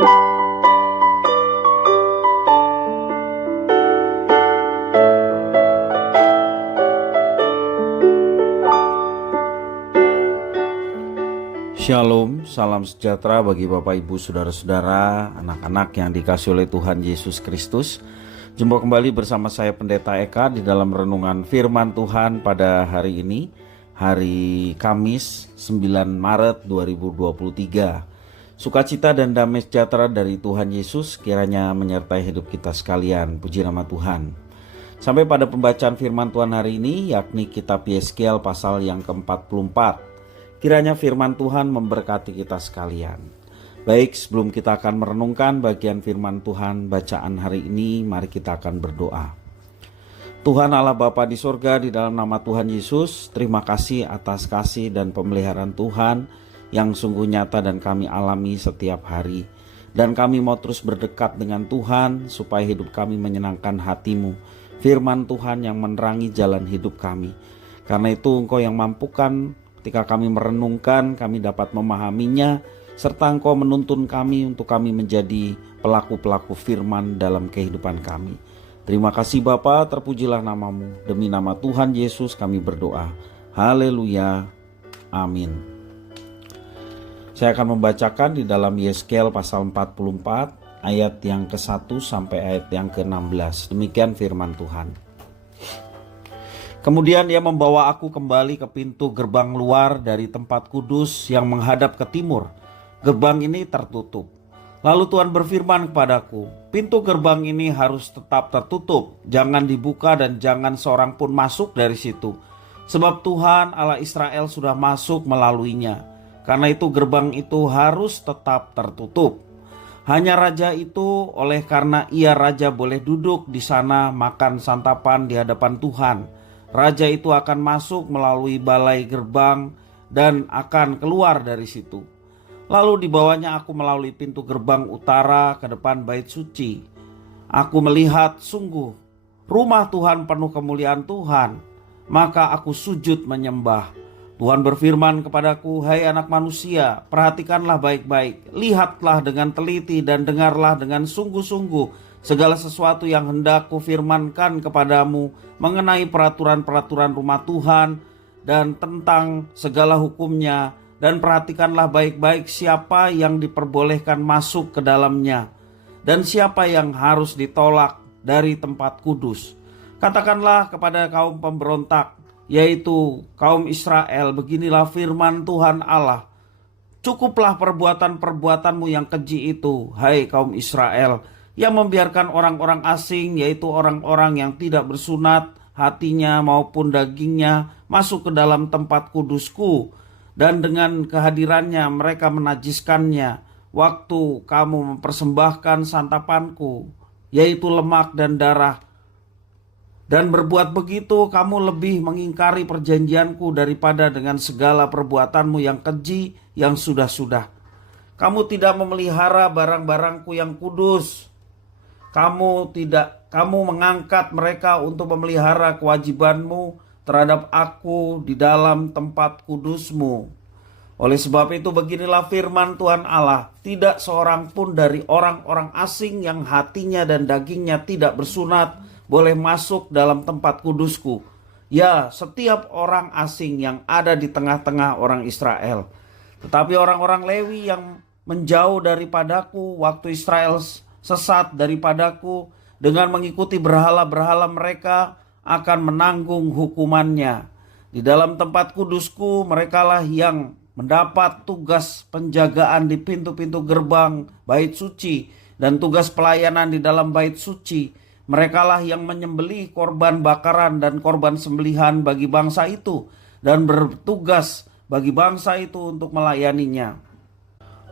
Shalom, salam sejahtera bagi Bapak Ibu Saudara-saudara, anak-anak yang dikasihi oleh Tuhan Yesus Kristus. Jumpa kembali bersama saya Pendeta Eka di dalam renungan firman Tuhan pada hari ini, hari Kamis 9 Maret 2023. Sukacita dan damai sejahtera dari Tuhan Yesus kiranya menyertai hidup kita sekalian. Puji nama Tuhan. Sampai pada pembacaan firman Tuhan hari ini, yakni kitab Yeskiel pasal yang ke-44. Kiranya firman Tuhan memberkati kita sekalian. Baik, sebelum kita akan merenungkan bagian firman Tuhan bacaan hari ini, mari kita akan berdoa. Tuhan Allah Bapa di sorga, di dalam nama Tuhan Yesus, terima kasih atas kasih dan pemeliharaan Tuhan yang sungguh nyata dan kami alami setiap hari. Dan kami mau terus berdekat dengan Tuhan supaya hidup kami menyenangkan hati-Mu. Firman Tuhan yang menerangi jalan hidup kami. Karena itu Engkau yang mampukan. Ketika kami merenungkan, kami dapat memahaminya, serta Engkau menuntun kami untuk kami menjadi pelaku-pelaku firman dalam kehidupan kami. Terima kasih Bapa, terpujilah nama-Mu. Demi nama Tuhan Yesus kami berdoa. Haleluya. Amin. Saya akan membacakan di dalam Yeskiel pasal 44, ayat yang ke-1 sampai ayat yang ke-16. Demikian firman Tuhan. Kemudian Ia membawa aku kembali ke pintu gerbang luar dari tempat kudus yang menghadap ke timur. Gerbang ini tertutup. Lalu Tuhan berfirman kepadaku, pintu gerbang ini harus tetap tertutup, jangan dibuka dan jangan seorang pun masuk dari situ. Sebab Tuhan Allah Israel sudah masuk melaluinya. Karena itu gerbang itu harus tetap tertutup. Hanya raja itu, oleh karena ia raja, boleh duduk di sana makan santapan di hadapan Tuhan. Raja itu akan masuk melalui balai gerbang dan akan keluar dari situ. Lalu dibawanya aku melalui pintu gerbang utara ke depan bait suci. Aku melihat sungguh rumah Tuhan penuh kemuliaan Tuhan. Maka aku sujud menyembah. Tuhan berfirman kepadaku, hai anak manusia, perhatikanlah baik-baik. Lihatlah dengan teliti dan dengarlah dengan sungguh-sungguh segala sesuatu yang hendak kufirmankan kepadamu mengenai peraturan-peraturan rumah Tuhan dan tentang segala hukumnya. Dan perhatikanlah baik-baik siapa yang diperbolehkan masuk ke dalamnya dan siapa yang harus ditolak dari tempat kudus. Katakanlah kepada kaum pemberontak, yaitu kaum Israel, beginilah firman Tuhan Allah. Cukuplah perbuatan-perbuatanmu yang keji itu, hai kaum Israel, yang membiarkan orang-orang asing, yaitu orang-orang yang tidak bersunat hatinya maupun dagingnya, masuk ke dalam tempat kudusku. Dan dengan kehadirannya mereka menajiskannya. Waktu kamu mempersembahkan santapanku, yaitu lemak dan darah. Dan berbuat begitu kamu lebih mengingkari perjanjianku daripada dengan segala perbuatanmu yang keji yang sudah-sudah. Kamu tidak memelihara barang-barangku yang kudus. Kamu mengangkat mereka untuk memelihara kewajibanmu terhadap aku di dalam tempat kudusmu. Oleh sebab itu beginilah firman Tuhan Allah, tidak seorang pun dari orang-orang asing yang hatinya dan dagingnya tidak bersunat boleh masuk dalam tempat kudusku. Ya, setiap orang asing yang ada di tengah-tengah orang Israel. Tetapi orang-orang Lewi yang menjauh daripadaku waktu Israel sesat daripadaku dengan mengikuti berhala-berhala mereka akan menanggung hukumannya. Di dalam tempat kudusku merekalah yang mendapat tugas penjagaan di pintu-pintu gerbang bait suci dan tugas pelayanan di dalam bait suci. Merekalah yang menyembelih korban bakaran dan korban sembelihan bagi bangsa itu dan bertugas bagi bangsa itu untuk melayaninya.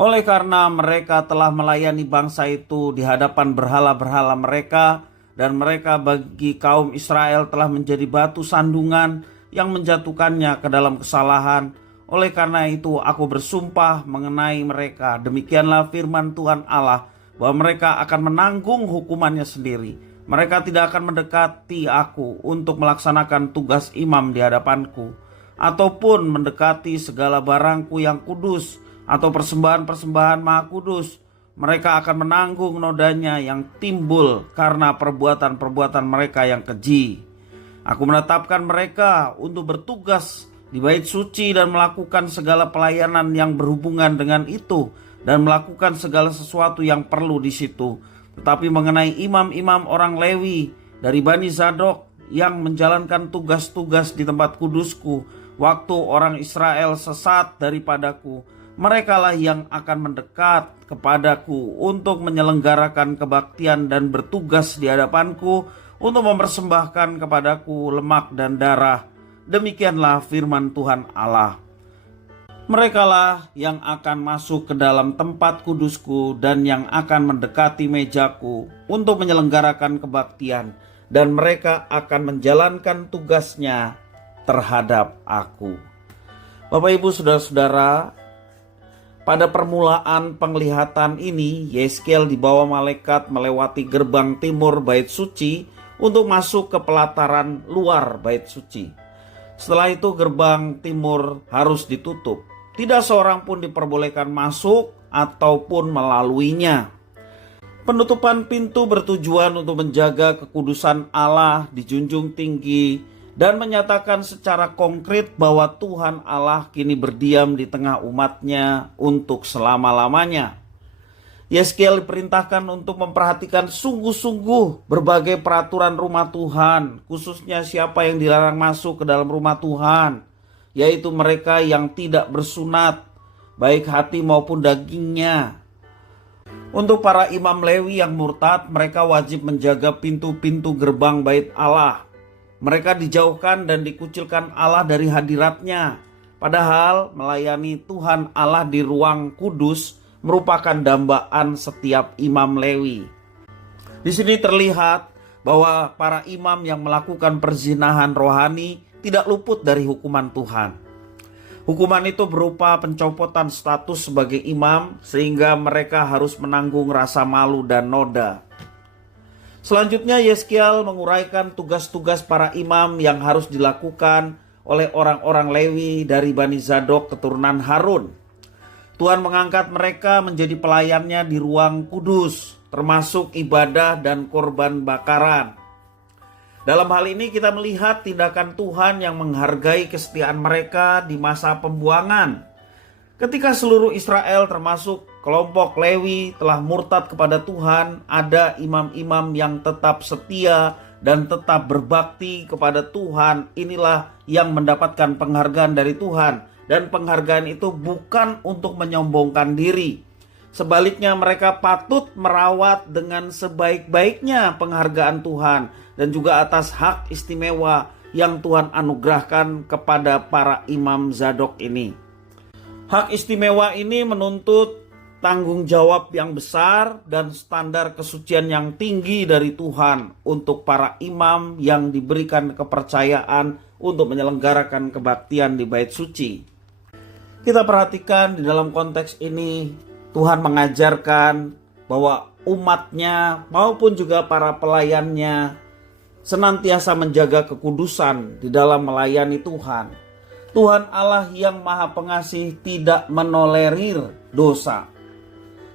Oleh karena mereka telah melayani bangsa itu di hadapan berhala-berhala mereka, dan mereka bagi kaum Israel telah menjadi batu sandungan yang menjatuhkannya ke dalam kesalahan. Oleh karena itu aku bersumpah mengenai mereka, demikianlah firman Tuhan Allah, bahwa mereka akan menanggung hukumannya sendiri. Mereka tidak akan mendekati aku untuk melaksanakan tugas imam di hadapanku, ataupun mendekati segala barangku yang kudus, atau persembahan-persembahan maha kudus. Mereka akan menanggung nodanya yang timbul karena perbuatan-perbuatan mereka yang keji. Aku menetapkan mereka untuk bertugas di bait suci dan melakukan segala pelayanan yang berhubungan dengan itu dan melakukan segala sesuatu yang perlu di situ. Tetapi mengenai imam-imam orang Lewi dari Bani Zadok yang menjalankan tugas-tugas di tempat kudusku waktu orang Israel sesat daripadaku, merekalah yang akan mendekat kepadaku untuk menyelenggarakan kebaktian dan bertugas di hadapanku untuk mempersembahkan kepadaku lemak dan darah. Demikianlah firman Tuhan Allah. Merekalah yang akan masuk ke dalam tempat kudusku dan yang akan mendekati mejaku untuk menyelenggarakan kebaktian, dan mereka akan menjalankan tugasnya terhadap aku. Bapak Ibu Saudara-saudara, pada permulaan penglihatan ini, Yeskiel dibawa malaikat melewati gerbang timur bait suci untuk masuk ke pelataran luar bait suci. Setelah itu gerbang timur harus ditutup. Tidak seorang pun diperbolehkan masuk ataupun melaluinya. Penutupan pintu bertujuan untuk menjaga kekudusan Allah dijunjung tinggi dan menyatakan secara konkret bahwa Tuhan Allah kini berdiam di tengah umatnya untuk selama-lamanya. Yeskiel diperintahkan untuk memperhatikan sungguh-sungguh berbagai peraturan rumah Tuhan, khususnya siapa yang dilarang masuk ke dalam rumah Tuhan, yaitu mereka yang tidak bersunat, baik hati maupun dagingnya. Untuk para imam Lewi yang murtad, mereka wajib menjaga pintu-pintu gerbang bait Allah. Mereka dijauhkan dan dikucilkan Allah dari hadiratnya. Padahal melayani Tuhan Allah di ruang kudus merupakan dambaan setiap imam Lewi. Di sini terlihat bahwa para imam yang melakukan perzinahan rohani tidak luput dari hukuman Tuhan. Hukuman itu berupa pencopotan status sebagai imam sehingga mereka harus menanggung rasa malu dan noda. Selanjutnya Yeskiel menguraikan tugas-tugas para imam yang harus dilakukan oleh orang-orang Lewi dari Bani Zadok keturunan Harun. Tuhan mengangkat mereka menjadi pelayannya di ruang kudus, termasuk ibadah dan korban bakaran. Dalam hal ini kita melihat tindakan Tuhan yang menghargai kesetiaan mereka di masa pembuangan. Ketika seluruh Israel termasuk kelompok Lewi telah murtad kepada Tuhan, ada imam-imam yang tetap setia dan tetap berbakti kepada Tuhan. Inilah yang mendapatkan penghargaan dari Tuhan. Dan penghargaan itu bukan untuk menyombongkan diri. Sebaliknya mereka patut merawat dengan sebaik-baiknya penghargaan Tuhan dan juga atas hak istimewa yang Tuhan anugerahkan kepada para imam Zadok ini. Hak istimewa ini menuntut tanggung jawab yang besar dan standar kesucian yang tinggi dari Tuhan untuk para imam yang diberikan kepercayaan untuk menyelenggarakan kebaktian di bait suci. Kita perhatikan di dalam konteks ini Tuhan mengajarkan bahwa umatnya maupun juga para pelayannya senantiasa menjaga kekudusan di dalam melayani Tuhan. Tuhan Allah yang Maha Pengasih tidak menolerir dosa.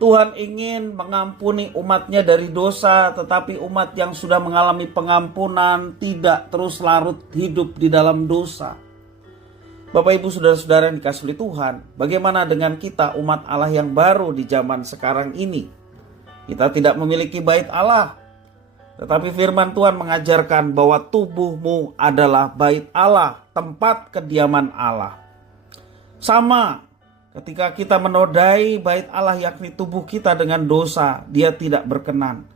Tuhan ingin mengampuni umatnya dari dosa, tetapi umat yang sudah mengalami pengampunan tidak terus larut hidup di dalam dosa. Bapak Ibu Saudara-saudara yang dikasihi oleh Tuhan, bagaimana dengan kita umat Allah yang baru di zaman sekarang ini? Kita tidak memiliki bait Allah, tetapi firman Tuhan mengajarkan bahwa tubuhmu adalah bait Allah, tempat kediaman Allah. Sama ketika kita menodai bait Allah yakni tubuh kita dengan dosa, Dia tidak berkenan.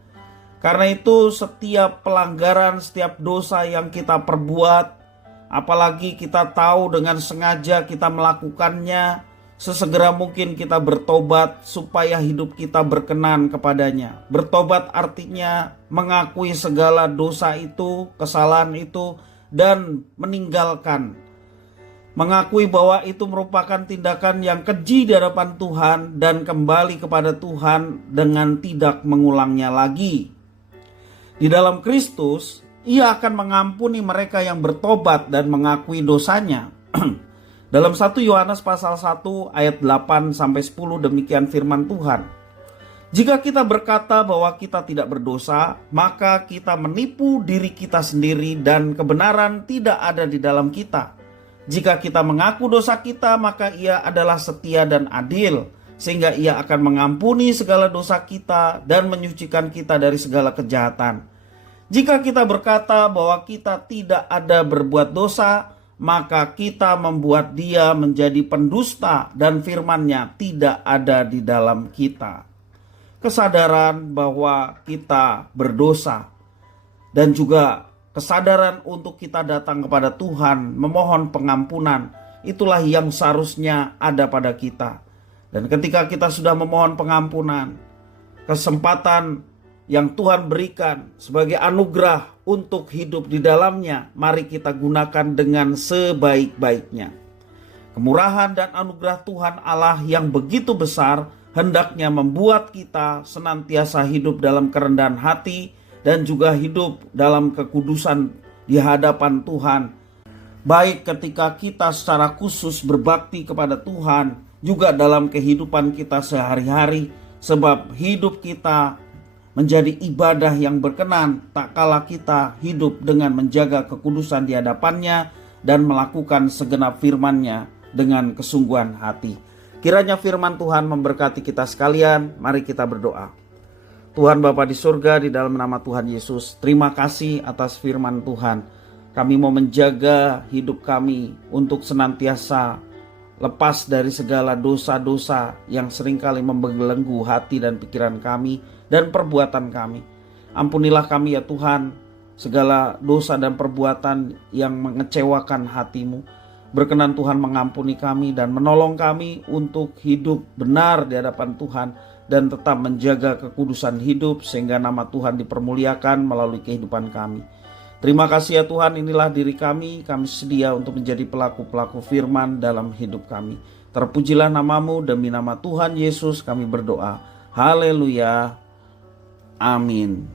Karena itu setiap pelanggaran, setiap dosa yang kita perbuat, apalagi kita tahu dengan sengaja kita melakukannya, sesegera mungkin kita bertobat supaya hidup kita berkenan kepadanya. Bertobat artinya mengakui segala dosa itu, kesalahan itu, dan meninggalkan. Mengakui bahwa itu merupakan tindakan yang keji di hadapan Tuhan dan kembali kepada Tuhan dengan tidak mengulangnya lagi. Di dalam Kristus, Ia akan mengampuni mereka yang bertobat dan mengakui dosanya. Dalam 1 Yohanes pasal 1 ayat 8-10 demikian firman Tuhan. Jika kita berkata bahwa kita tidak berdosa, maka kita menipu diri kita sendiri dan kebenaran tidak ada di dalam kita. Jika kita mengaku dosa kita, maka Ia adalah setia dan adil, sehingga Ia akan mengampuni segala dosa kita dan menyucikan kita dari segala kejahatan. Jika kita berkata bahwa kita tidak ada berbuat dosa, maka kita membuat Dia menjadi pendusta dan firman-Nya tidak ada di dalam kita. Kesadaran bahwa kita berdosa dan juga kesadaran untuk kita datang kepada Tuhan memohon pengampunan, itulah yang seharusnya ada pada kita. Dan ketika kita sudah memohon pengampunan, kesempatan yang Tuhan berikan sebagai anugerah untuk hidup di dalamnya, mari kita gunakan dengan sebaik-baiknya. Kemurahan dan anugerah Tuhan Allah yang begitu besar hendaknya membuat kita senantiasa hidup dalam kerendahan hati dan juga hidup dalam kekudusan di hadapan Tuhan. Baik ketika kita secara khusus berbakti kepada Tuhan, juga dalam kehidupan kita sehari-hari, sebab hidup kita menjadi ibadah yang berkenan tak kala kita hidup dengan menjaga kekudusan di hadapannya dan melakukan segenap firman-Nya dengan kesungguhan hati. Kiranya firman Tuhan memberkati kita sekalian. Mari kita berdoa. Tuhan Bapa di surga, di dalam nama Tuhan Yesus, terima kasih atas firman Tuhan. Kami mau menjaga hidup kami untuk senantiasa lepas dari segala dosa-dosa yang seringkali membelenggu hati dan pikiran kami dan perbuatan kami. Ampunilah kami ya Tuhan, segala dosa dan perbuatan yang mengecewakan hati-Mu. Berkenan Tuhan mengampuni kami dan menolong kami untuk hidup benar di hadapan Tuhan dan tetap menjaga kekudusan hidup sehingga nama Tuhan dipermuliakan melalui kehidupan kami. Terima kasih ya Tuhan, inilah diri kami sedia untuk menjadi pelaku-pelaku firman dalam hidup kami. Terpujilah nama-Mu, demi nama Tuhan Yesus kami berdoa. Haleluya. Amin.